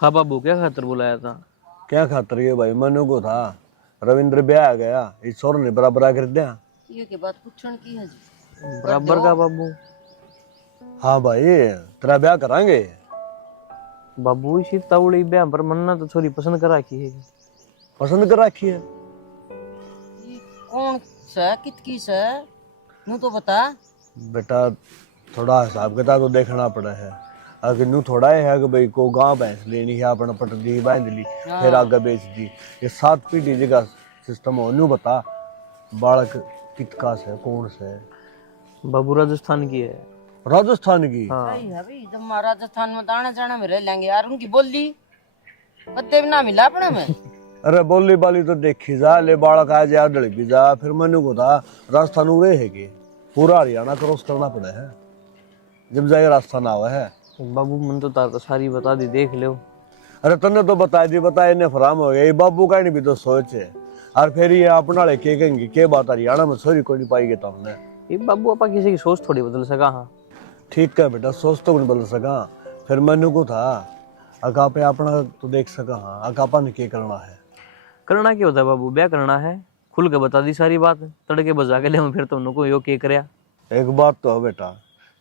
हाँ बाबू, क्या खातर बुलाया था? क्या खातर ये भाई मनु को था। रविंद्र ब्याह आ गया, इस छोर ने बराबर कर दिया। ये के बात पूछण की है जी। बराबर का बाबू। हाँ भाई, तेरा ब्याह करांगे। बाबू इसी तावड़ी ब्याह पर मन्ना तो छोरी पसंद करा की है। पसंद कर रखी है। ये कौन सा कितकी सा नू तो बता। बेटा थोड़ा हिसाब किताब तो देखना पड़ा है। अगर नू थोड़ा है कि भाई को गांव भैंस लेनी है, अपना पट दी बांध ली, फिर आगे बेच दी। ये 7 पीढ़ी जगह सिस्टम हो। नू बता बालक कितका से कौन से? बाबू राजस्थान की है। राजस्थान की? हाँ। भाई अभी जब हम राजस्थान में दाना जाना में रह लेंगे यार, उनकी बोली पत्ते भी ना मिला अपने में। अरे बोली बाली तो देखी जा, ले बालक आ जा डड़की जा। फिर मनु को था राजस्थान उड़े है कि पूरा हरियाणा क्रॉस करना पड़ा है जब जाए राजस्थान आवा है। बाबू मन तो तार सारी बता दी, देख लो। अरे तन्ने तो बताई दी, बताए ने फराम हो गया। ये बाबू का नहीं भी तो सोच है। और फिर ये अपना ले के कहेंगे के बात हरियाणा में छोरी को नहीं पाएगी तुमने। ये बाबू अपा किसी की सोच थोड़ी बदल सका। हाँ ठीक है बेटा, सोच तो नहीं बदल सका। फिर मनु को था अका पे अपना तो देख सका। हाँ अकापा ने क्या करना है? करना क्या होता है बाबू? ब्याह करना है, खुल के बता दी सारी बात। तड़के बजा के ले फिर तुम को यो के करया। एक बात तो है बेटा,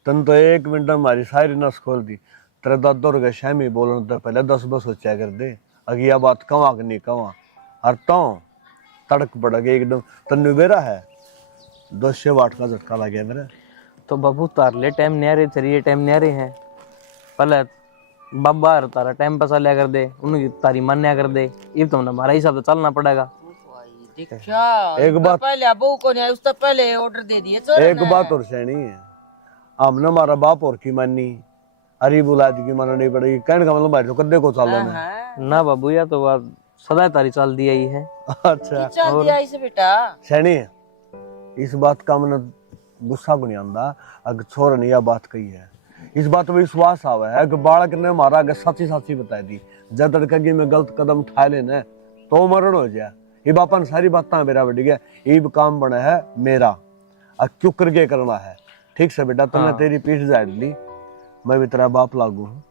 तन तो 1 मिनट में हमारी सारी नस खोल दी। तेरे दादों के शामी बोलने तो पहले 10 बस सोचा कर दे अगिया बात कवा कि नहीं कवा। और तो तड़क पड़ गई एकदम। तन्नू बेरा है 200 वाट का झटका लग गया मेरे। तो बाबू तार ले टाइम न्यारे चलिए, टाइम न्यारे हैं। पहले बाबा तारा टाइम पसा लिया कर दे, उनकी तारी मान्या कर दे। ये तो हमारा हिसाब से चलना पड़ेगा। देखा एक बात पहले अबू को नहीं, उससे पहले ऑर्डर दे दिए चोर एक ने। बात और सैनी है, हमने हमारा बाप और की मानी अरे बुला दी की मानना नहीं पड़ेगी। कहने का मतलब भाई तो कद्दे को चाल है। हाँ, ना बाबू, या तो बात सदा तारी चाल दी ही है। अच्छा चल दिया इसे बेटा। सैनी इस बात का मैंने गुस्सा को नहीं आंदा। अगर छोर ने यह बात कही है, इस बात में विश्वास आवा है कि बालक ने हमारा अगर सच्ची सच्ची बताई दी। जब लड़के में गलत कदम उठा लेना तो मरण हो जाए। ये बापा ने सारी बातें मेरा बढ़ गया। ये भी काम बना है मेरा, अब क्यों करके करना है। ठीक से बेटा, तुमने तेरी पीठ जाड़ ली, मैं भी तेरा बाप लागू हूँ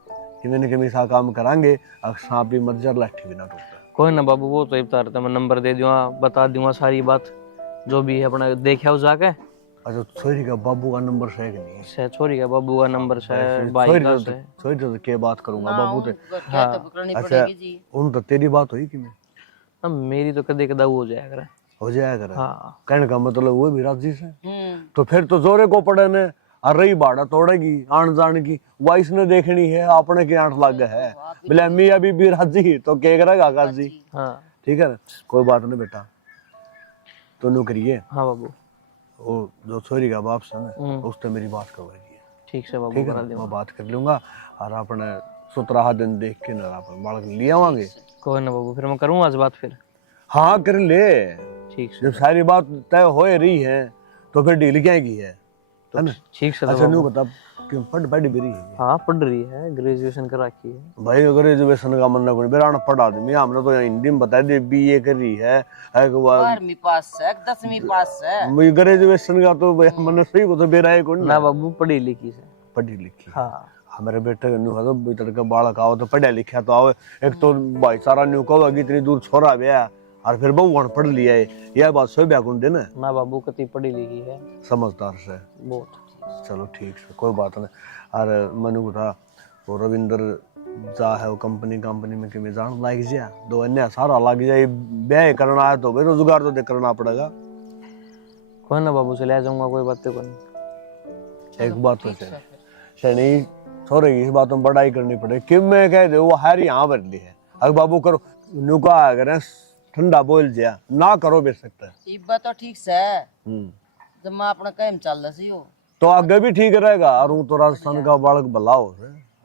कि मैंने कभी सा काम करांगे। अब सांप भी मज्जर लाठी भी ना टूटता। कोई ना बाबू, वो तो इफ्तार मैं नंबर दे दूंगा, बता दूंगा सारी बात जो भी है अपना देखा हो जाके। अच्छा छोरी का बाबू का नंबर है कि नहीं? से छोरी का बाबू का नंबर से, भाई का से। छोरी तो क्या बात करूंगा बाबू से। क्या तो पकड़नी अच्छा पड़ेगी जी। उन तो तेरी बात हुई कि मैं अब मेरी तो कदे कदा हो जाया करे। हो जाया करे। हाँ कहने का मतलब वो भी राजी से। तो फिर तो जोरे को पड़े ने। और रही बाड़ा तोड़ेगी आन जान की, वाइस ने देखनी है अपने के आंट लग है। बोले मियां भी राजी तो क्या करेगा काजी। हाँ ठीक है ना, कोई बात नहीं बेटा, तो नु करिए। हाँ बाबू, वो जो छोरी का बाप से ना उससे मेरी बात करवाइए। ठीक से बाबू ठीक करा है, दूंगा। मैं बात कर लूंगा। और अपने 17 दिन देख के ना अपन बालक ले आवांगे। कोई ना बाबू, फिर मैं करूँगा आज बात फिर। हाँ कर ले। ठीक से, जब सारी बात तय हो रही है तो फिर डील क्या की है ना? ठीक से। अच्छा न्यू बता क्यों पढ़ भी रही है? हाँ पढ़ रही है, ग्रेजुएशन कर रखी है। भाई अगर ग्रेजुएशन का मन ना कोई बेरा पढ़ आदमी। हमने तो हिंदी में बता दे BA कर रही है। 12वीं पास है, 10वीं पास है। ग्रेजुएशन का तो मैंने सही को तो बेरा है कौन ना बाबू, पढ़ी लिखी से। पढ़ी लिखी। हाँ हमारे बेटे न्यू तो भीतर का बालक आओ तो पढ़ा लिखा तो आओ। एक तो भाई सारा न्यू कहो इतनी दूर छोरा ब्याह और फिर बहु पढ़ लिया है। यह बात सही ब्याह कौन देना। ना बाबू, कति पढ़ी लिखी है, समझदार से। बहुत। चलो ठीक है, कोई बात नहीं। और मनु को था वो रविंद्र जा है वो कंपनी में कि जान लग जा, 2 अन्य सारा लग जाए। ब्याह करना है तो भाई रोजगार तो देख करना पड़ेगा। कोई ना बाबू, चले जाऊंगा, कोई बात को नहीं। एक बात तो शनि छोरे इस बात में बड़ाई करनी पड़े कि मैं कह दे वो हारी यहाँ भर ली है। अगर बाबू करो नुका अगर ठंडा बोल जा ना करो बेच सकता है। ये बात तो ठीक से जब मैं अपना काम चल रहा सी हो तो आगे भी ठीक रहेगा। और वो तो राजस्थान का बालक भला हो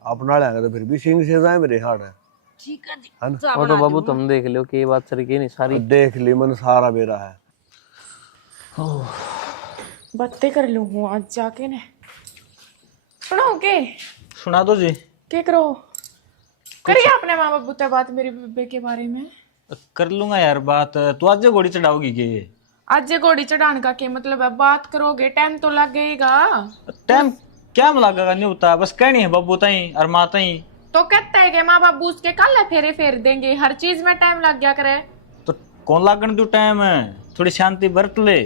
अपना लेंगे तो फिर भी सिंह से जाए मेरे हाथ है। ठीक है जी। है ना? वो तो बाबू तुम देख लो कि ये बात सर की नहीं सारी। देख ली मन सारा बेरा है। बातें कर लूँ हूँ आज जाके ने। सुनो के सुना दो जी। क्या करो करिए अपने माँ बाबू से बात मेरी बेबे के बारे में। कर लूंगा यार बात। तू आज घोड़ी चढ़ाओगी के? आज ये घोड़ी चढ़ाने का क्या मतलब है? बात करोगे टाइम तो लगेगा। टाइम क्या लगेगा नहीं होता, बस कहनी है बब्बू ताई और माँ ताई तो कहता है कि माँ बाबू उसके काला फेरे फेर देंगे, हर चीज में टाइम लग गया करे। तो कौन लागण दू टाइम है, थोड़ी शांति बरत ले।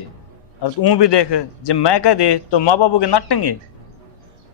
और तू भी देख, जब मैं कह दे तो माँ बाबू के नाटेंगे।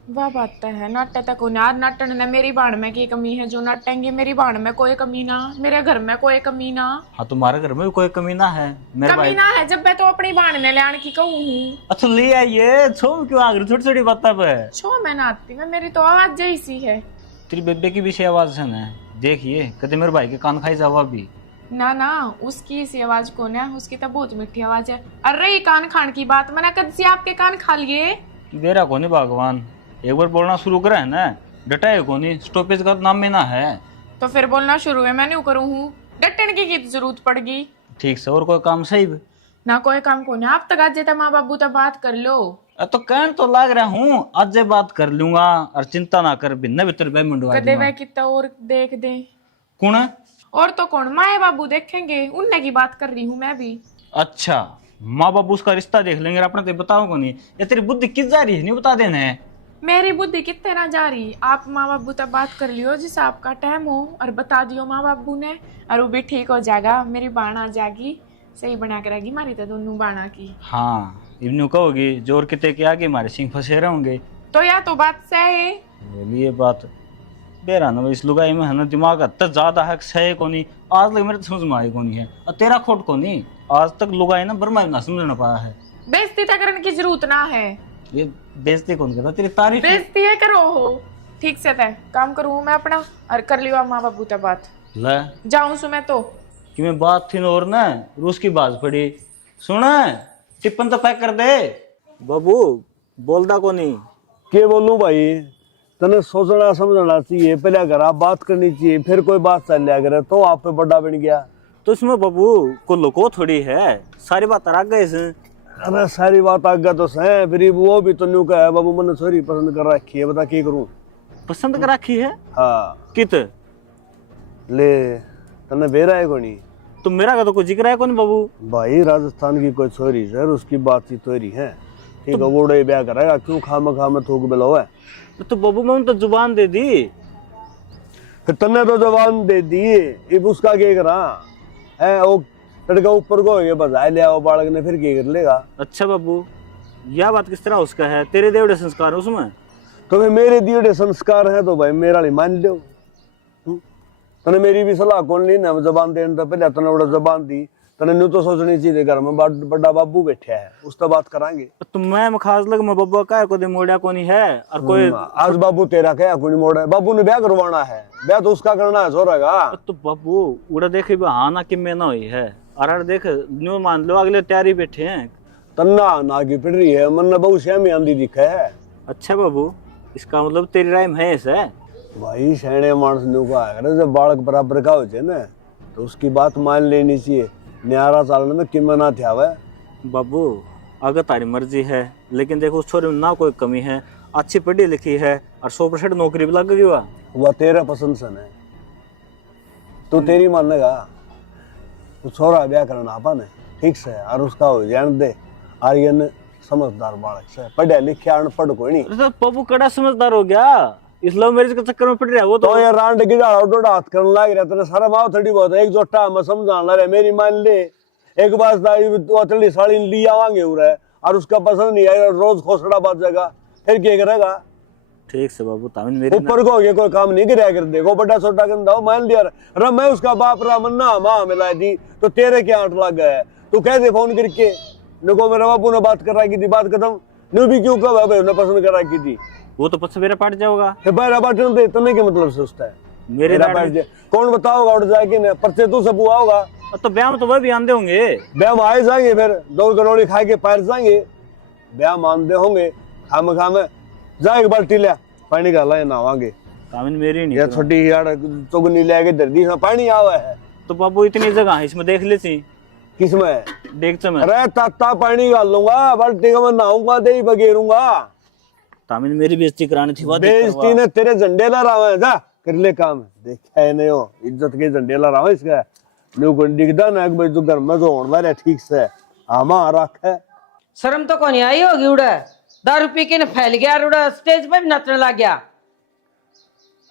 वह बात तो है, नाटे तक यार नाटन ने मेरी बाण में की कमी है जो नाटेंगे, मेरी बाण में कोई कमी ना, मेरे घर में कोई कमी ना। हाँ, तुम्हारे घर में भी कोई कमी ना है मेरे कमी भाई। ना है जब मैं तो अपनी बाण ने लाने की कहूँ हूँ। अच्छा ले आइए, छो क्यों आगे छोटी छोटी बातें पे। छो मैं नाती मैं, मेरी तो आवाज जैसी है। तेरी बेबे की भी सी आवाज है ना, देखिए कदे मेरे भाई के कान खाई जावा भी। ना ना, उसकी सी आवाज कौन है, उसकी तो बहुत मीठी आवाज है। अरे कान खान की बात, मैंने कद से आपके कान खा लिए। बेरा कोनी भगवान, एक बार बोलना शुरू करा है ना, डटाए कोनी, स्टॉपेज का नाम में ना है। तो फिर बोलना शुरू है, मैं नहीं करूँ हूँ, डटन की जरूरत पड़गी। ठीक से, और कोई काम सही भी ना कोई काम को आप तक आज जेता माँ बाबू तक बात कर लो। तो कहन तो लाग रहा हूँ, आज जे बात कर लूंगा और चिंता ना कर, भिन्न भीतर कदे वह कितना और देख दे। कौन है? और तो कौन, माए बाबू देखेंगे, उनने की बात कर रही हूँ मैं भी। अच्छा, माँ बाबू उसका रिश्ता देख लेंगे, अपने तो बताओ को नहीं। ये तेरी बुद्धि किस जा रही है, नहीं बता देना है। मेरी बुद्धि कितने ना जा रही, आप माँ बाबू तक बात कर लियो जिस आपका टाइम हो, और बता दियो माँ बाबू ने, और वो भी ठीक हो जाएगा, मेरी बाण आ जाएगी, सही बना के रहेगी मारी तो दोनों बाणा की। हाँ, इवनू कहोगी जोर किते के आगे हमारे सिंह फंसे रहेंगे। तो या तो बात सही है। ये बात बेरा ना, इस लुगाई में है ना दिमाग हद तक ज्यादा है, सही को नहीं आज लग मेरे तो समझ में आई को नहीं है, और तेरा खोट को नहीं, आज तक लुगाई ना बर्मा ना समझ ना पाया है। बेइज्जती तक करने की जरूरत ना है। ये बेइज्जती कौन करता, तेरी तारीफ। बेइज्जती है करो हो, ठीक से तय काम करूँ मैं अपना, और कर लियो माँ बाबू तक बात। ले जाऊँ सु मैं तो कि मैं बात थी और ना रूस की बात पड़ी, सुन टिप्पन तो पैक कर दे। बाबू बोलदा को नहीं। के बोलूं भाई, तने सोचना समझना चाहिए, पहले अगर आप बात करनी चाहिए, फिर कोई बात चल लिया करे तो आप पे बड़ा बन गया। तो इसमें बाबू को लुको थोड़ी है, सारी बात रख गए इसे। अरे सारी बात आगे तो सही, फिर वो भी तो न्यू का है, बाबू मैंने छोरी पसंद कर रखी है, बता क्या करूं। पसंद कर रखी है? हाँ कित ले, तने बेरा है कोनी। तो मेरा का तो कोई जिक्र है कौन बाबू? भाई राजस्थान की कोई छोरी सर, उसकी बातचीत हो रही है, ठीक है, वो उड़े ब्याह करेगा, क्यों खाम थूक बिलो है। तो बाबू मैं तो जुबान दे दी, फिर तन्ने तो जवान दे दी, अब उसका क्या करा है, वो लड़का ऊपर को हो बजा लिया वो बालक ने, फिर क्या कर लेगा। अच्छा बाबू, यह बात किस तरह उसका है, तेरे देवड़े संस्कार उसमें? तो फिर मेरे दिए संस्कार है तो भाई मेरा नहीं मान लो। तने मेरी भी सलाह कौन ली ना, जबान देने तो पहले तने बड़ा जबान दी, तने न्यू तो सोचनी चाहिए, घर में बड़ा बाबू बैठा है, उससे बात करांगे। तो मैं खास लग मैं बाबू का को दे मोड़ा को नहीं है, और कोई आज बाबू तेरा क्या कोई मोड़ा है, बाबू ने ब्याह करवाना है, ब्याह तो उसका करना है छोरा का। तो बाबू उड़ा देखे हाँ ना कि मैं ना हुई है, अरे देख न्यू मान लो अगले तैयारी बैठे हैं। तन्ना ना की पिट रही है, मन बहु श्यामी आंधी दिखा है। अच्छा बाबू, इसका मतलब तेरी राय में है ऐसा? भाई सैने मानस न्यू का है, जब बालक बराबर का हो जाए ना तो उसकी बात मान लेनी चाहिए, न्यारा चालन में किम ना था वह। बाबू अगर तारी मर्जी है, लेकिन देखो उस छोरे में ना कोई कमी है, अच्छी पढ़ी लिखी है, और 100% नौकरी भी लग गई। वह तेरा पसंद सन है, तू तेरी मानेगा, तो छोरा ब्याह करना अपन है, ठीक से, और उसका हो जान दे, आर्यन समझदार बालक से, पढ़े लिखे अनपढ़ कोई नहीं। तो बाबू कड़ा समझदार हो गया, इस लव मैरिज के चक्कर में पड़ रहा है वो तो यार रांड की डाल डोड हाथ करने लग रहा, तेरे सारा माव थोड़ी बहुत एक जोटा मैं समझाने लग रहा, मेरी मान ले, एक बार अतली साड़ी ली आवांगे उरे, और उसका पसंद नहीं आएगा, रोज खोसड़ा बात जाएगा, फिर क्या करेगा। ठीक से बाबू, तामिन मेरी ऊपर को कोई काम नहीं कराया कर, देखो बड़ा छोटा गंदा हो, मान लिया रे मैं उसका बाप रहा, मन्ना माँ मिला दी, तो तेरे क्या आठ लग गया है, तू कह दे फोन करके, देखो मेरे बापू ने बात कर रखी थी, बात खत्म, न्यू भी क्यों कब है, उन्हें पसंद कर रखी थी, वो तो पछ मेरा पाट जाओगा। बारह बाटन दे तने के मतलब सोचता है मेरे कौन बताओगा, उठ जाए कि नहीं, पर्चे तू सब हुआ होगा, तो ब्याह में तो वह भी आंदे होंगे, ब्याह में आए जाएंगे, फिर 2 करोड़ी खा के पैर जाएंगे, ब्याह मानते होंगे, खाम जाएंगे, बाल्टी लिया पानी का लाए नहावांगे, तामिन मेरी नहीं या छोटी यार चुगनी लेके दर्दी में पानी आवा है। तो बाबू इतनी जगह है इसमें, देख लेती किसमें देख में। अरे ताता पानी डाल लूंगा, बाल्टी का मैं नहाऊंगा, दे ही बगेरूंगा। तामिन मेरी बेइज्जती करानी थी, बेइज्जती ने तेरे झंडे ला रहा है, जा कर ले काम, देखा है नहीं हो इज्जत के झंडे ला रहा हूँ इसका, न्यू को दिखदा ना कि भाई तू घर में जो होने वाला ठीक से आमा रख है। शर्म तो कौन आई होगी, उड़ा दारू पी के न फैल गया, उड़ा स्टेज पे भी नाचने लग गया।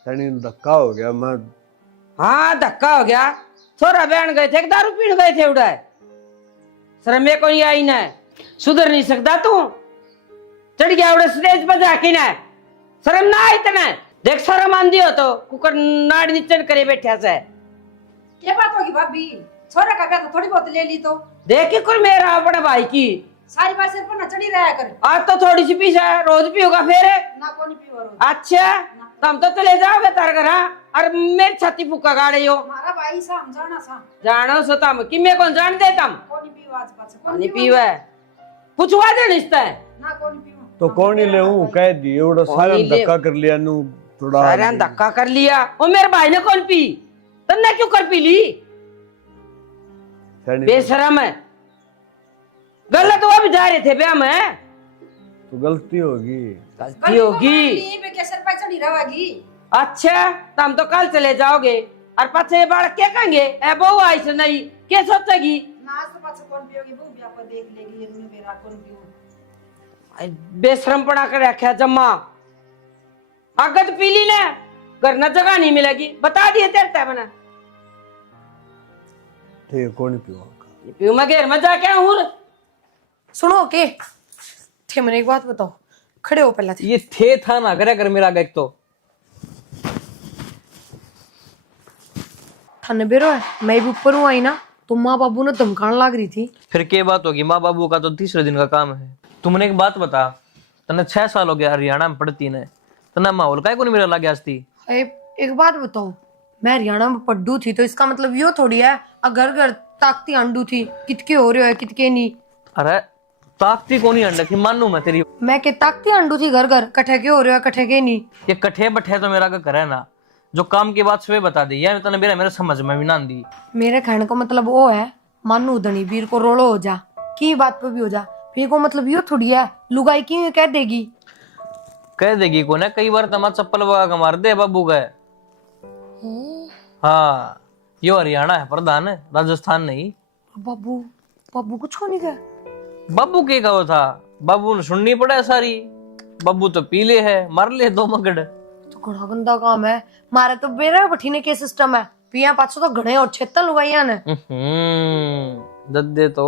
सैनी धक्का हो गया। मैं हाँ धक्का हो गया। छोरा बहन गए थे, दारू पीने गए थे उड़ा। शर्म में कोई आई ना, सुधर नहीं सकता तू। चढ़ गया उड़े स्टेज पर जाके ना, शर्म ना आई इतना। देख शर्म आंधी हो तो कुकर नाड़ नीचे करे बैठा से। क्या बात होगी भाभी? छोरा का ब्याह तो थोड़ी बहुत ले ली तो। देख के कुर मेरा अपने भाई की सारी बात सिर पर न चढ़ी रहा कर। आज तो थोड़ी सी पीछा है, रोज पियोगा फिर? ना कौन पीवा रोज। अच्छा तुम तो चले जाओगे तार घर, और मेरी छाती फूका गाड़े हो। हमारा भाई सा हम जाना सा। जानो सो तम कि मैं कौन जान दे तम? कौन पीवा आज पास? पानी पीवे पूछवा दे निस्ता है ना कौन पीवा। तो कौन ही ले हूं कह दी एवढा सारा धक्का कर लिया नु थोड़ा। सारे धक्का कर लिया। वो मेरे भाई ने कौन पी, तन्ने क्यों कर पी ली? बेशरम है। गलत वो भी जा रहे थे ब्याह में। तो गलती होगी। गलती होगी। सर पर चढ़ी रहेगी। अच्छा तुम तो कल चले जाओगे और पछे बालक क्या कहेंगे? ए बहू आई से नहीं क्या सोचेगी? ना तो पास कौन पियोगी? वो ब्याह पर देख लेगी ये मेरा कौन पीवा। बेशरम पड़ा कर रखा जम्मा। अगत पी ली ना, घर न जगह नहीं मिलेगी। बता दिए तेरे बना। ठीक है कौन पीवा? पीऊ मैं घेर में जाके हूँ। सुनो के थे, मैंने एक बात बताओ, खड़े हो पहला। ये थे था ना करे कर मेरा एक तो थाने बेरो है, मैं भी ऊपर हूँ आई ना, तो माँ बाबू ने धमकाने लग रही थी। फिर क्या बात होगी? माँ बाबू का तो तीसरे दिन का काम है। तुमने एक बात बता, तने 6 साल हो गया हरियाणा में पढ़ती ने, तना माहौल का मेरा लग गया थी। एक बात बताओ, मैं हरियाणा में पढ़ू थी तो इसका मतलब यो थोड़ी है घर घर ताकती अंडू थी कितके हो रहे हो कितके नहीं। अरे ताकती को नहीं अंडा की मानू मैं तेरी। मैं के ताकती अंडू थी घर घर कट्ठे के हो रहे हो कट्ठे के नहीं। ये कट्ठे बट्ठे तो मेरा का करे ना, जो काम की बात सुबह बता दी यार, तने मेरे समझ में भी ना दी। मेरे कहने को मतलब वो है मानू धनी वीर को रोलो हो जा की बात पे भी हो जा, फिर को मतलब यो थोड़ी है लुगाई की कह देगी। कह देगी को ना, कई बार तमा चप्पल वगा के मार दे बाबू का। हाँ यो हरियाणा है प्रधान, राजस्थान नहीं। बाबू बाबू कुछ को नहीं कहा। बाबू के कहो था? बाबू ने सुननी पड़ा सारी। बाबू तो पीले है, मार ले 2 मगड़। तो घड़ा गंदा काम है। मारे तो बेरा बठीने के सिस्टम है, पिया पाछो तो घणे और छेतन लुगाइया ने। दद्दे तो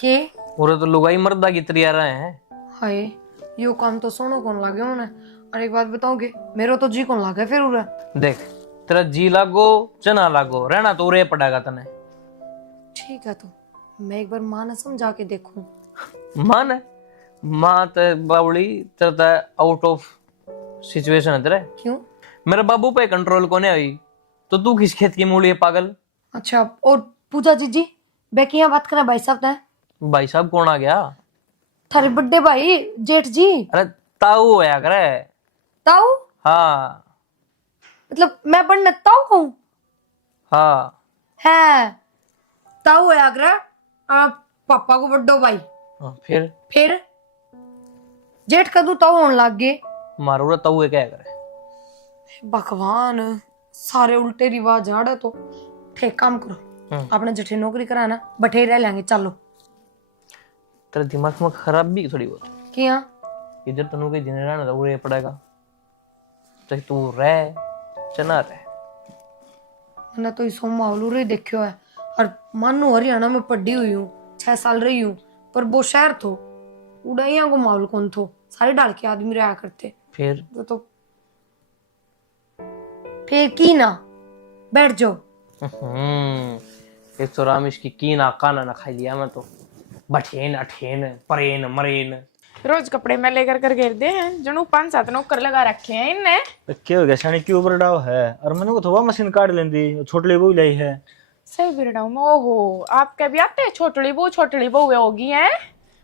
के पूरे तो लुगाई मर्दा की तरिया रहे हैं। हाय यो काम तो सोनो कौन लागे उन्हें। और एक बात बताओगे, मेरा तो जी कौन लागे फिर उरे। देख तेरा जी लागो चना लागो, रहना तो उरे पड़ेगा तने। ठीक है तो मैं एक बार माँ ने समझा के देखूं। माँ ने? माँ ते बावड़ी तेरा आउट ऑफ सिचुएशन है तेरे। क्यों? मेरे बाबू पे कंट्रोल कोने आई तो तू किस खेत की मूली है पागल? अच्छा और पूजा जी बेकी यहाँ बात करें भाई साहब ने। भाई साहब कौन आ गया? थारे बड्डे भाई जेठ जी। अरे ताऊ होया करे। ताऊ? हाँ मतलब मैं बनने ताऊ कहूँ? हाँ है ताऊ है आगरा पापा को बड्डो भाई। फिर जेठ कदू ताऊ होने लग गए। मारो रे ताऊ क्या करे? भगवान सारे उल्टे रिवाज आड़े तो ठीक काम करो, अपने जठे नौकरी कराना बठे रह लेंगे। चलो तेरे दिमाग में खराब भी थोड़ी बहुत किया इधर तनु के जिने रहना तो रे पड़ेगा, चाहे तू रह चना रह। मैंने तो इस माहौल रे देखियो है। और मानो हरियाणा में पढ़ी हुई हूँ, 6 साल रही हूँ, पर वो शहर थो उड़ाइया को माहौल कौन थो, सारे डाल के आदमी रहा करते। फिर तो फिर की ना बैठ जाओ। एक तो रामेश की ना काना ना खाई लिया मैं तो। बठेन अठेन परेन मरेन रोज कपड़े में लेकर कर घेर दे हैं, जनू 5-7 नौकर लगा रखे हैं इनने। क्या हो गया शानी क्यों ऊपर डाव है? और मैंने को थोड़ा मशीन काट लेंदी, छोटली बहू लाई है। सही बिरडाऊ में। ओहो आपके भी आते हैं छोटड़ी बहू होगी हैं।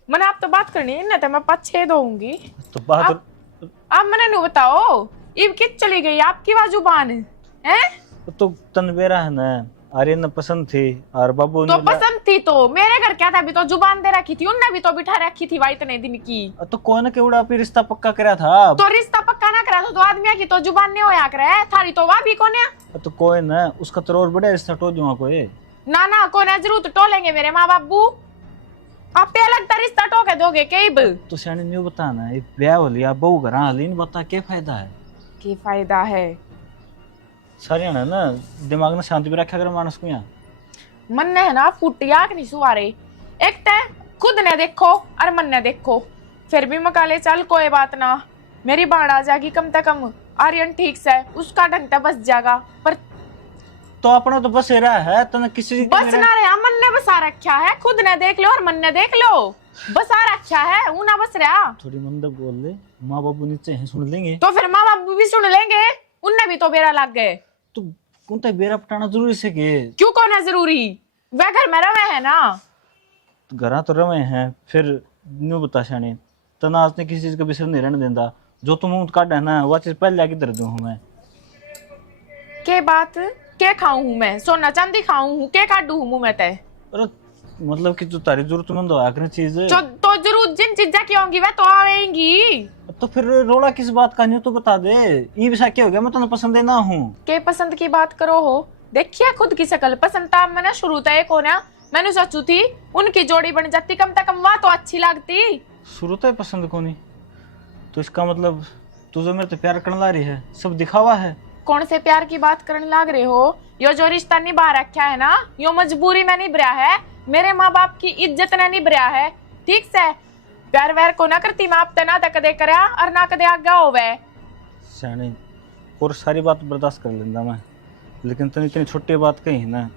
मैंने आप तो बात करनी है ना, तो मैं 5-6 दूंगी। तो बात आप मैंने नहीं बताओ इब कित चली गई आपकी जुबान है? तो तनवेरा है ना, आर्यन पसंद थी और बाबू तो पसंद थी तो मेरे घर क्या था, अभी तो जुबान दे रखी थी उनने भी तो बिठा रखी थी वही इतने दिन की। तो कौन केवड़ा अपनी रिश्ता पक्का करा था? तो रिश्ता पक्का ना करा तो आदमी की तो जुबान नहीं होया करे, थारी तो वह भी कोने। तो कोई ना उसका तो और बड़ा रिश्ता टो दूंगा कोई ना कोने जरूर टोलेंगे मेरे माँ बाबू। आप पे लगता रिश्ता टोके दोगे केब? तो शानी नहीं बताना, ब्याह हो लिया बहू घर हाली नहीं बता क्या फायदा है? की फायदा है? सारे है ना दिमाग में शांति भी रखा कर मानस को यहाँ। मन ने है ना फुटिया नहीं सुवारे। एक तय खुद ने देखो और मन ने देखो, फिर भी मकाले चल कोई बात ना, मेरी बाढ़ आ जाएगी कम से कम, आर्यन ठीक से उसका ढंग बस जाएगा। पर तो अपना तो बस रहा है तो किसी बस ना रहा, मन ने बसा रखा है, खुद ने देख लो और मन ने देख लो, बसा रखा है वो ना बस रहा। थोड़ी मंद बोल ले, माँ बाबू नीचे हैं सुन लेंगे। तो फिर माँ बाप भी सुन लेंगे, उनने भी तो बेरा लग गए। तो कौन ता बेरा पटाना जरूरी से के? क्यों कौन है जरूरी, वह घर में रहे है ना। तो घर तो रवे हैं, फिर न्यू बता शाने तना आज ने किसी चीज का विसर नहीं रहने देता। जो तुम मुंह काट है ना वो चीज पहले जाके दर दूं हूं मैं। के बात के खाऊं हूं मैं, सोना चांदी खाऊं हूं, के काटू हूं मैं ते। अरे मतलब कि जो तारी जरूरतमंद हो आखिर चीज तो जरूर जिन चीजें की होंगी वह तो आवेंगी। तो फिर रोड़ा किस बात का, नहीं तो बता दे। ये विषय क्या हो गया, मैं तुम्हें पसंद है ना हूँ। के पसंद की बात करो हो, देखिए खुद की शकल पसंद था मैंने शुरू तक को ना, मैंने सोचू थी उनकी जोड़ी बन जाती, कम से कम वह तो अच्छी लगती। शुरू तो पसंद को नहीं, तो इसका मतलब तू जो मेरे तो प्यार करने ला रही है सब दिखावा है। कौन से प्यार की बात करने लग रहे हो, यो जो रिश्ता निभा रखा है ना, यो मजबूरी में निभ रहा है, मेरे माँ बाप की इज्जत ने निभ रहा है। ठीक से प्यार व्यार को ना करती मैं आप तना तक दे करा और ना कदे आगा होवे। सियाने और सारी बात बर्दाश्त कर लेंदा मैं, लेकिन तने इतनी छोटी बात कही ना,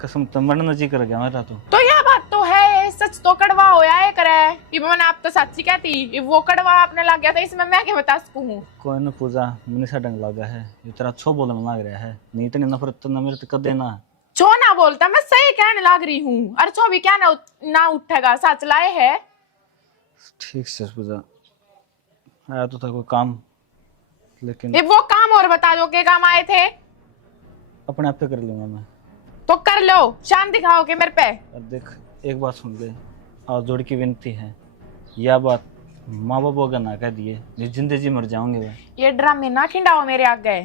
कसम तो मरना जी कर गया मेरा। तो यह बात तो है, सच तो कड़वा होया है करे, कि मैंने आप तो सच्ची कहती, वो कड़वा आपने लग गया था, इसमें मैं क्या बता सकूं। कोई न पूजा मुझे सा डंग लगा है, ये तेरा छो बोलने लग रहा है, नहीं इतनी नफरत तो ना मेरे तो कर देना। छो ना बोलता, मैं सही कहने लग रही हूँ, और छो भी क्या ना उठेगा, सच लाए है। ठीक से पूजा आया तो था कोई काम, लेकिन ये वो काम और बता दो के काम आए थे, अपने आप पे कर लूंगा मैं। तो कर लो, शान दिखाओ के मेरे पे। और देख एक बात सुन ले, और जोड़ की विनती है, यह बात माँ बाप अगर ना कह दिए जिस जिंदगी मर जाओगे वे। ये ड्रामे ना खिंडाओ मेरे आगे,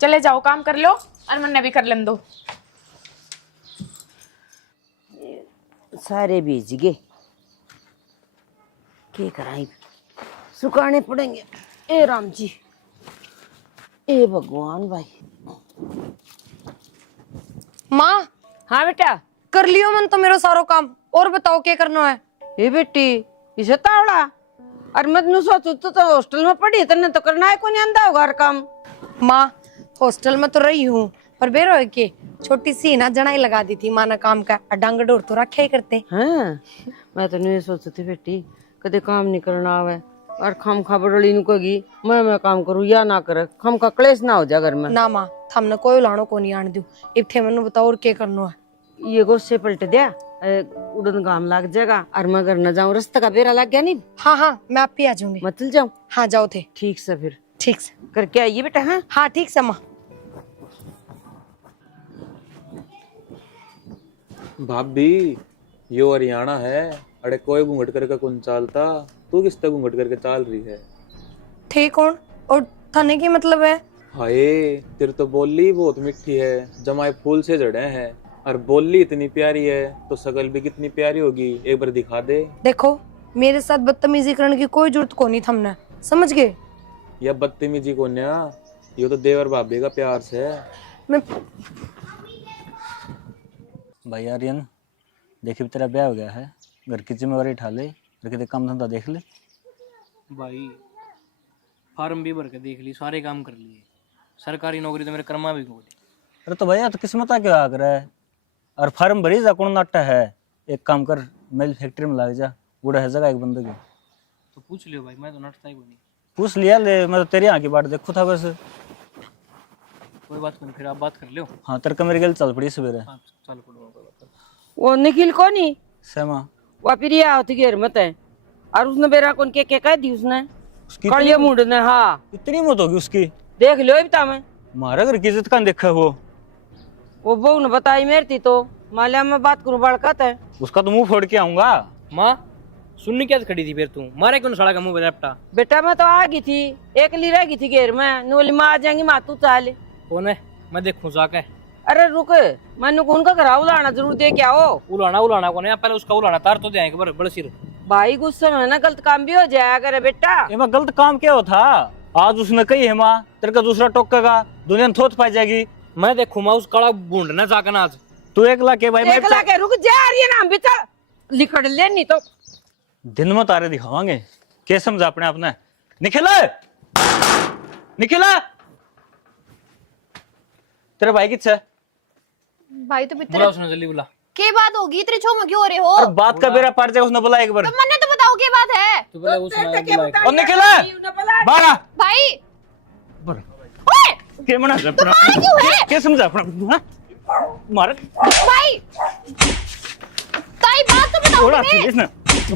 चले जाओ काम कर लो, और मन भी कर लें दो। सारे बीज गए, क्या कराई, सुखाने पड़ेंगे। ए राम जी, ए भगवान भाई। माँ हाँ बेटा, कर लियो मन तो मेरो सारो काम, और बताओ क्या करना है। ए बेटी इसे तावड़ा, और मैं नु सोचू तो हॉस्टल में पढ़ी तने तो करना है, कोई आंदा होगा हर काम। माँ हॉस्टल में तो रही हूँ, पर बेरो है के छोटी सी ना जनाई लगा दी थी माँ ने काम का, डांग डोर तो रखे ही करते। हाँ मैं तो नहीं सोचती बेटी कदे काम नहीं करना आवे, और खम खा बड़ोली नु कगी मैं काम करूँ या ना करे, खम का क्लेश ना हो जा घर में। ना माँ थमने कोई लाणो को नहीं आन दू, इब थे मनु बताओ और क्या करना है। ये गोस्से पलट दिया, उड़न गाम लग जाएगा, और मैं घर न जाऊँ, रास्ता का बेरा लग गया नहीं। हाँ हाँ मैं आप ही आ जाऊंगी। मैं चल जाऊँ। हाँ जाओ थे। ठीक से फिर ठीक से करके आइए बेटा। हाँ हाँ ठीक से माँ। भाभी यो हरियाणा है, अरे कोई घूंघट करके कौन चालता, तू किस तरह घूंघट करके चाल रही है। थे कौन और थाने की मतलब है। हाय तेरे तो बोली बहुत मिठी है, जमाए फूल से जड़े हैं, और बोली इतनी प्यारी है तो शकल भी कितनी प्यारी होगी, एक बार दिखा दे। देखो मेरे साथ बदतमीजी करने की कोई जरूरत को नहीं थमने, समझ गए। या बदतमीजी को न्या, यो तो देवर भाभी का प्यार से है। मैं भाई आर्यन देखिए तेरा ब्याह हो गया है, घर की जिम्मेवारी उठा ले, घर के काम धंधा देख ले। भाई फार्म भी भर के देख ली, सारे काम कर लिए, सरकारी नौकरी तो मेरे कर्मा भी को। अरे तो भैया तो किस्मत क्यों आ रहा है, और फार्म भरी जा कौन नाटा है, एक काम कर मेल फैक्ट्री में लग जा, बूढ़ा है जगह एक बंदे की। तो पूछ लियो भाई, मैं तो नटता ही कोई नहीं। पूछ लिया ले, मैं तो तेरे यहाँ की बात देखो था बस। कोई बात नहीं, फिर आप बात कर लियो। हाँ तेरे का मेरे गल चल पड़ी सवेरे। हाँ चल पड़ो, कोई बात नहीं। वो निखिल को नहीं सेमा वो फिर ये होती घेर मत है, और उसने बेरा कौन के कह दी उसने उसकी कड़िया मुंड ने। हाँ इतनी मौत होगी उसकी, देख लियो बता मैं मारा घर की इज्जत का देखा वो बहू ने बताई मेरी थी, तो मालिया में बात करूँ बड़कत है उसका तो मुंह फोड़ के आऊंगा। माँ सुननी क्या खड़ी थी फिर तू, मारे क्यों साला का मुंह बजापटा। बेटा मैं तो आ गई थी, एक ली रह गई थी घेर में, नोली माँ आ जाएंगी, माँ तू चाल। कौन है, मैं देखूं जाके। अरे रुक, मैंने कौन का घर उलाना जरूर दे क्या हो। उलाना कौन है, पहले उसका उलाना तार तो जाएंगे बड़े सिर। भाई गुस्से में ना गलत काम भी हो जाया करे बेटा। ये मैं गलत काम क्या हो था, आज उसने कही है माँ तेरे का दूसरा टोकेगा दुनिया में थोथ पाई जाएगी। मैं देखू मैं उस काला ढूंढना जाकर आज। तू एक लाख के भाई मैं एकला के रुक जा रही है ना, हम भी चल लिखड़ ले, नहीं तो दिन में तारे दिखावांगे। क्या समझा अपने आपने? निखिल निखिल तेरे भाई किस है? भाई तो बुला उसने, जल्दी बुला। के बात होगी इतनी छो क्यों हो रहे हो? और बात का बेरा पड़ जाए उसने बोला एक बार। तो मैंने तो बताओ के बात है। तू बोला उसने और निखिल बारा भाई के मना अपना क्या समझा अपना मार भाई ताई बात तो बताओ थोड़ा तुम्हें। इसने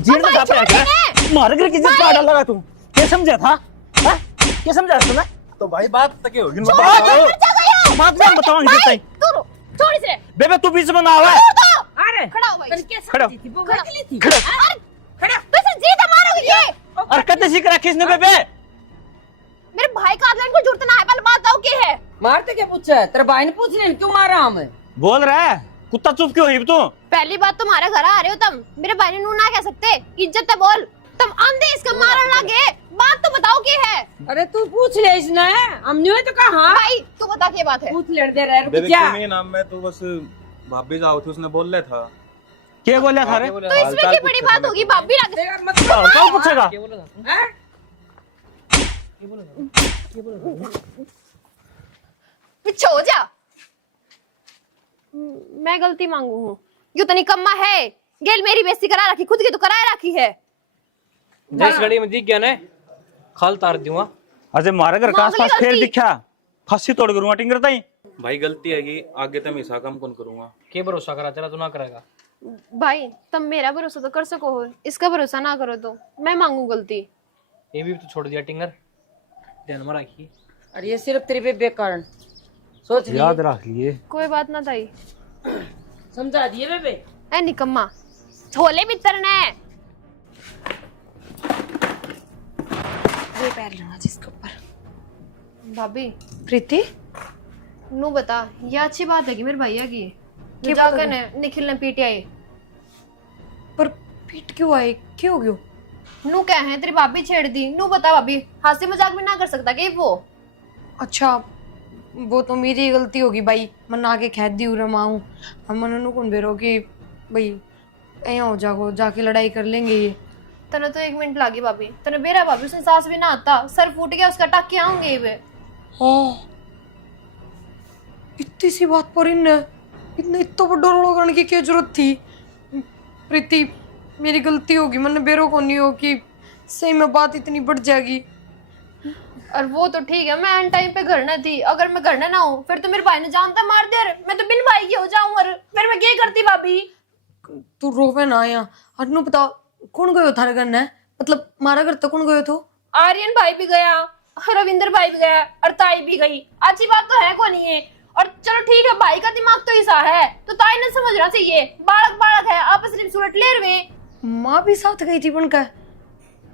जीण का पे आके मार कर किसी से पाड़ा लगा तू। क्या समझा था? हां क्या समझा तूने? तो भाई बात तक होगी बात मैं बताऊंगी ताई। छोड़ इसे। बेबे तू बीच में ना आवे। अरे खड़ा हो भाई। खड़ा थी वो गली थी। खड़ा तो इसे जीता मारोगे ये। और कते सीख रखी इसने बेबे? मेरे भाई का आदमी को जुड़ता ना है, पहले बात बताओ के है। मारते क्या पूछा है? तेरे भाई ने पूछ लिया क्यों मारा हमें? बोल रहा है कुत्ता चुप क्यों हिब तू? पहली बात तुम्हारे घर आ रहे हो तुम, मेरे भाई ने नू ना कह सकते, इज्जत है बोल। तुम अंधे इसका मारन लगे, बात तो बताओ के है। अरे तू पूछ ले इसने, हम नहीं तो कहा भाई तू बता के बात है। पूछ ले दे रहा बेबे क्या? क्यों नहीं नाम में तो बस भाभी जाओ थी उसने बोल ले था। क्या बोला था रे? तो इसमें की बड़ी बात होगी, भाभी लगे। कौन पूछेगा? पीछे हो जा। मैं गलती मांगू हूँ, यू तो निकम्मा है। गेल मेरी बेइज्जती करा रखी, खुद की तो कराए रखी है। जिस घड़ी में दिख गया ना खाल तार दूंगा। अजय मारे घर का आसपास फिर दिखा फांसी तोड़ करूंगा टिंगर ताई। भाई गलती है कि आगे तो मैं हिस्सा कम कौन करूंगा। के भरोसा करा तेरा, तू ना करेगा। भाई तुम मेरा भरोसा तो कर सको हो, इसका भरोसा ना करो तो मैं मांगू गलती। ये भी तो छोड़ दिया टिंगर, ध्यान में रखिए। अरे ये सिर्फ तेरे बेबे कारण सोच लिए, याद रख लिए। कोई बात ना ताई, समझा दिए बेबे। ए निकम्मा छोले बितर ने ये पैर लेना जिसके ऊपर। भाभी प्रीति नू बता, ये अच्छी बात है कि मेरे भैया की क्या जाकर ने निखिल ने पीटी आई। पर पीट क्यों आई, क्यों हो गयो? नू क्या है तेरी भाभी छेड़ दी। नू बता भाभी, हंसी मजाक भी ना कर सकता कि वो। अच्छा वो तो मेरी गलती होगी भाई, मैं ना के खेद दी रमाऊं। हम मनू कौन बेरो कि भाई यहाँ हो जागो, जाके लड़ाई कर लेंगे ये। तने तो 1 मिनट लागी भाभी, तने बेरा भाभी उसने सांस भी ना आता, सर फूट गया उसका, टाके आऊंगे वे। इतनी सी बात पर इतना इतना बड़ा रोड़ा करने की क्या जरूरत थी? प्रीति मेरी गलती होगी, मैंने बेरो को नहीं हो कि सही में बात इतनी बढ़ जाएगी। और वो तो ठीक है, मैं एन टाइम पे घर न थी। अगर मैं घर ना हूँ फिर तो मेरे भाई ने जानता मार दिया। मैं तो बिन भाई की हो जाऊं और फिर मैं क्या करती भाभी? तू रोवे ना यहाँ। अनु बता कौन गयो थारे घर ने, मतलब मारा घर तो कौन गयो तो? आर्यन भाई भी गया, रविंदर भाई भी गया और ताई भी गई। अच्छी बात तो है को नहीं है। और चलो ठीक है, भाई का दिमाग तो ऐसा है तो ताई ने समझना चाहिए। बालक बालक है, आपस में सुलट ले रहे। माँ भी साथ गई थी बनकर,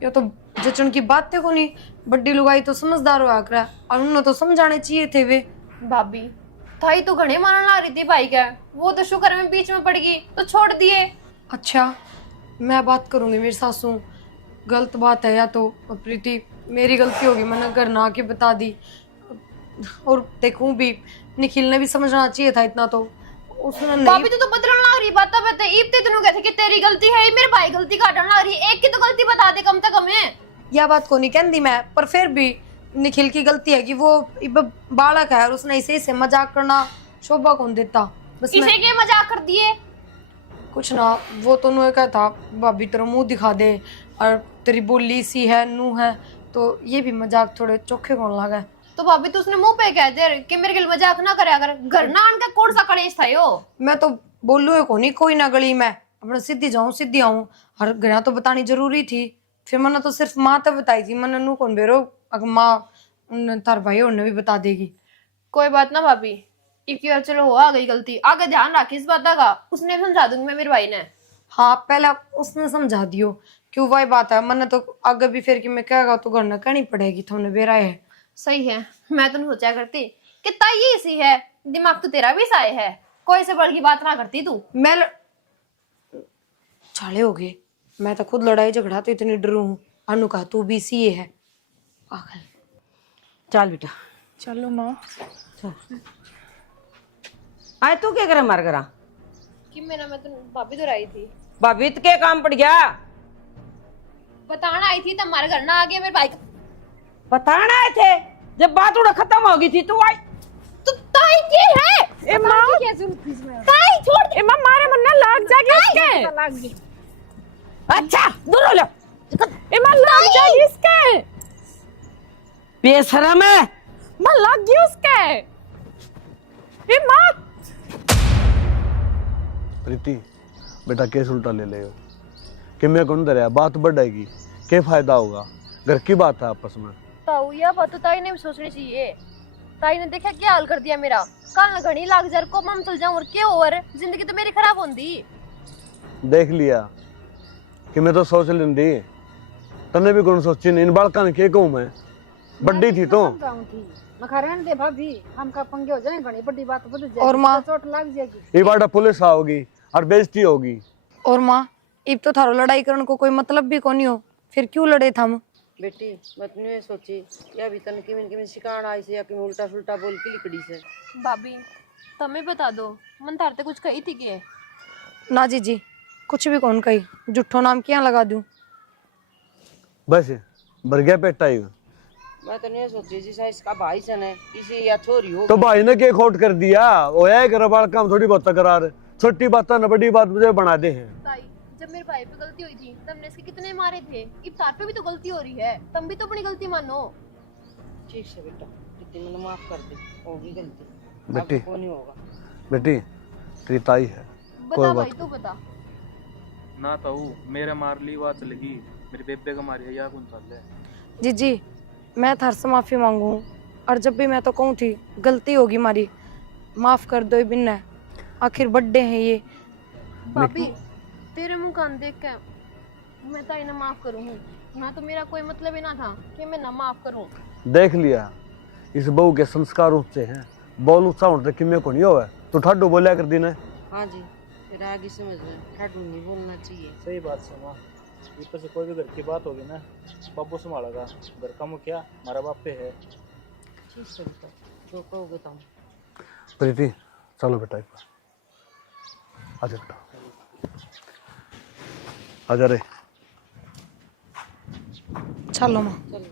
ये तो जचन की बात थे को नहीं। बड्डी लुगाई तो समझदार हो आकर, और उन्होंने तो समझाने चाहिए थे वे। भाभी ताई तो घने मारने ला रही थी भाई का, वो तो शुक्र में बीच में पड़ गई तो छोड़ दिए। अच्छा मैं बात करूंगी मेरी सासू, गलत बात है या तो प्रीति मेरी गलती होगी, मैंने घर ना आके बता दी। और देखूं भी निखिल ने भी समझना चाहिए था इतना, तो उसने नहीं। भाभी तो बदलने लग रही बात बता। ईब ते तनु कहते कि तेरी गलती है, मेरे भाई गलती काटने लग रही। एक की तो गलती बता दे कम से कम है। यह बात को नहीं कहती मैं, पर फिर भी निखिल की गलती है कि वो बालक है और उसने इसे से मजाक करना शोभा कौन देता। बस इसे के मजाक कर दिए कुछ ना, वो तो नू क्या था भाभी तेरा मुंह दिखा दे और तेरी बोली सी है नू है, तो ये भी मजाक थोड़े चोखे कौन लगा। तो भाभी तो उसने मुंह पे कह दे कि मेरे गिल मजाक ना करे। अगर घर ना आन का कौन सा कलेश था यो? मैं तो बोलू है कोनी कोई ना गली में अपना सीधी जाऊं सीधी आऊं, और घर तो बतानी जरूरी थी। फिर मैंने तो सिर्फ माँ तक बताई थी, मैंने नू कौन बेरो अगर माँ तार भाई उन्हें भी बता देगी। कोई बात ना भाभी, एक बार चलो हो आ गई गलती, आगे ध्यान रखी इस बात का। उसने समझा दूंगी मैं मेरे भाई ने। हाँ पहला उसने समझा दियो क्यों वही बात है। मैंने तो आगे भी फिर कि मैं कहेगा तो घर न कहनी पड़ेगी, तुमने बेरा है। सही है, मैं तो सोचा करती कि ताई ऐसी है, दिमाग तो तेरा भी साए है, कोई से बड़ की बात ना करती तू। मैं चाले हो गए, मैं तो खुद लड़ाई झगड़ा तो इतनी डरू हूँ। अनु कहा तू भी सी है पागल। चल बेटा चलो माँ। आए तू क्या करे मार करा कि मेरा मैं तो भाभी तो आई थी, भाभी तो क्या काम पड़ गया बताना आई थी, तब हमारे घर ना आ गया मेरे भाई का। बताना आए थे जब बात उड़ा खत्म हो गई थी तू आई तो ताई के है ए माँ, क्या जरूरत थी इसमें? ताई छोड़ दे। ए माँ मारे मन्ना लाग जाएगी इसके। लग गई। अच्छा दूर हो जा ए माँ लाग जाएगी इसके। बेशरम है माँ लग गई उसके। ए माँ प्रीति बेटा केस उल्टा ले ले हो कि मैं कौन दरिया बात बढ़ेगी, क्या फायदा होगा? घर की बात है आपस में। ताऊ यह बात तो ताई ने भी सोचनी चाहिए। ताई ने देखा क्या हाल कर दिया मेरा, कान घड़ी लाग जार को मम चल जाऊं और क्या और जिंदगी तो मेरी खराब होंदी। देख लिया कि मैं तो सोच लेंदी, तने भी कौन सोची नहीं। इन बालका ने क्या कहूँ मैं, बड्डी थी तो मखारन दे भाभी, हम का पंगे हो जाए, बड़ी बड़ी बात बदल जाएगी और माँ चोट लग जाएगी। ये बाटा पुलिस आओगी और बेइज्जती होगी। और माँ इब तो थारो लड़ाई करने को कोई मतलब भी कोनी हो, फिर क्यों लड़े थम? बेटी मत ने सोची या भी तन किमिन शिकान आई से या कि उल्टा सुल्टा बोल के लिकड़ी से भाभी तमें बता दो, मन तारते कुछ कही थी के? ना जी कुछ भी कौन कही, जुठो नाम क्या लगा दूं? बस भर गया पेटा ही। मैं तो नहीं सोची जैसा इसका भाई सन है इसी या छोरी हो तो भाई ने क्या खोट कर दिया? ओया कर बालका हम थोड़ी बहुत तकरार, छोटी बात ना बड़ी बात मुझे बना दे हैं। ताई जब मेरे भाई पे गलती हुई थी तब ने इसके कितने मारे थे, इब तार पे भी तो गलती हो रही है, तुम भी तो अपनी गलती मानो। ठीक है बेटा कितनी मैंने माफ कर दी, होगी गलती बेटी को नहीं होगा। बेटी तेरी ताई है, बता भाई तू बता। ना तो मेरे मार ली बात चलेगी, मेरे बेबे का मारी है या कौन साल है। जी मैं थार से माफी मांगू, और जब भी मैं तो कहूँ थी गलती होगी हमारी, माफ कर दो बिन्ना, आखिर बर्थडे है ये। भाभी तेरे मुंह कान देख के मैं ताई ने माफ करूँ, मैं तो मेरा कोई मतलब ही ना था कि मैं ना माफ करूँ। देख लिया इस बहू के संस्कार ऊंचे हैं, बोल ऊंचा होने कि मैं को नहीं होगा तो ठाडो बोलिया कर दी ना। हाँ जी फिर आगे समझ में ठाडू नहीं बोलना चाहिए। सही बात सुना, ऊपर से कोई भी घर की बात होगी ना बाबू संभालेगा, घर का मुखिया हमारा बाप पे है। ठीक है बेटा जो कहोगे तुम। प्रीति चलो बेटा एक बार आजा बेटा, आजा रे। चलो माँ। चल